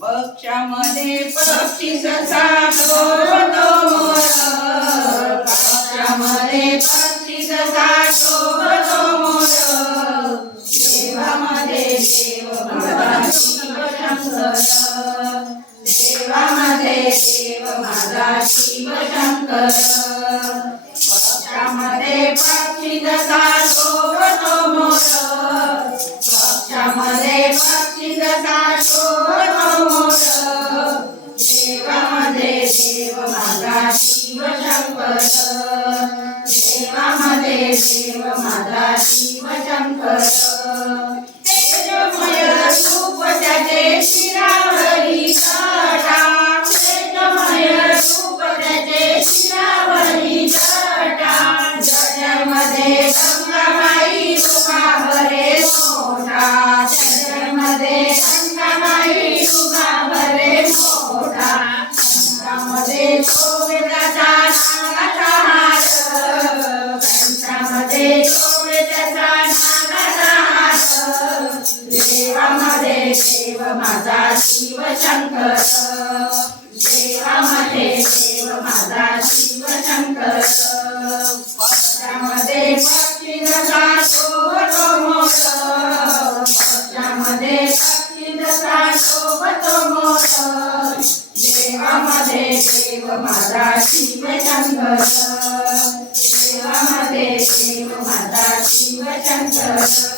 पक्षामध्ये पक्षी जसा शोभतो मोर. पक्षामध्ये पक्षी शोभतो मोर. देवामध्ये देव माझा शिवशंकर देवामध्ये देव माझा शिवशंकर पक्षामध्ये पक्षी जसा शिव शंकर शिवशंकर देवामध्ये देव माझा शिवशंकर तेजमय देवामध्ये देव माझा शिवशंकर देवामध्ये देव माझा शिवशंकर पक्षामध्ये पक्षी जसा शोभतो मोर पक्षामध्ये पक्षी शोभतो मोर देवामध्ये देव माझा शिवशंकर देवामध्ये देव माझा शिवशंकर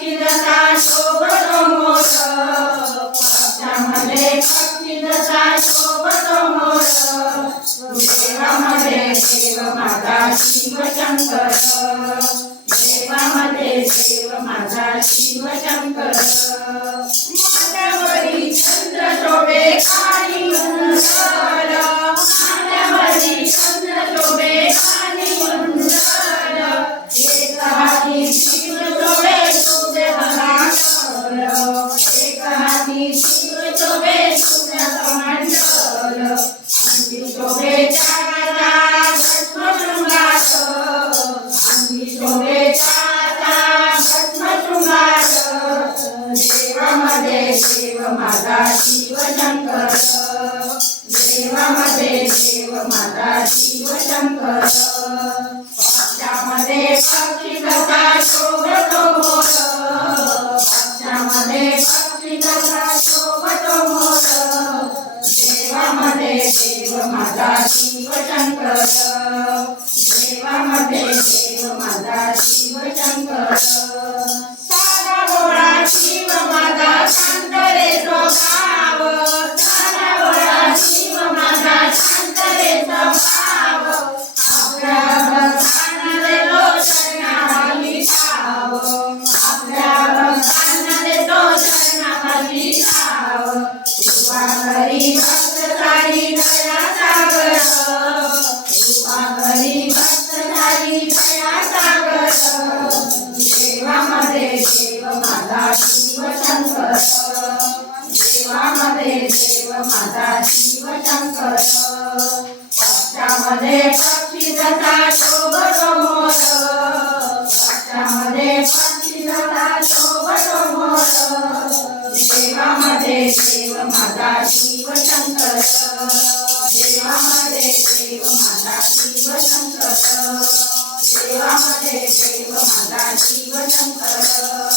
शिवशंकर. देवामध्ये देव माझा शिवशंकर. माता माझा शिवशंकर देवामध्ये देव माझा शिवशंकर पक्षामध्ये पक्षी कसा शोभतो मोर पक्षामध्ये पक्षी कसा शोभतो मोर देवामध्ये देव माझा शिवशंकर देवामध्ये देव माता शिवशंकर साधा भोळा शिव माता देव माझा शिवशंकर देवामध्ये देव शिव शंकर देवामध्ये देव माझा शिवशंकर. देवामध्ये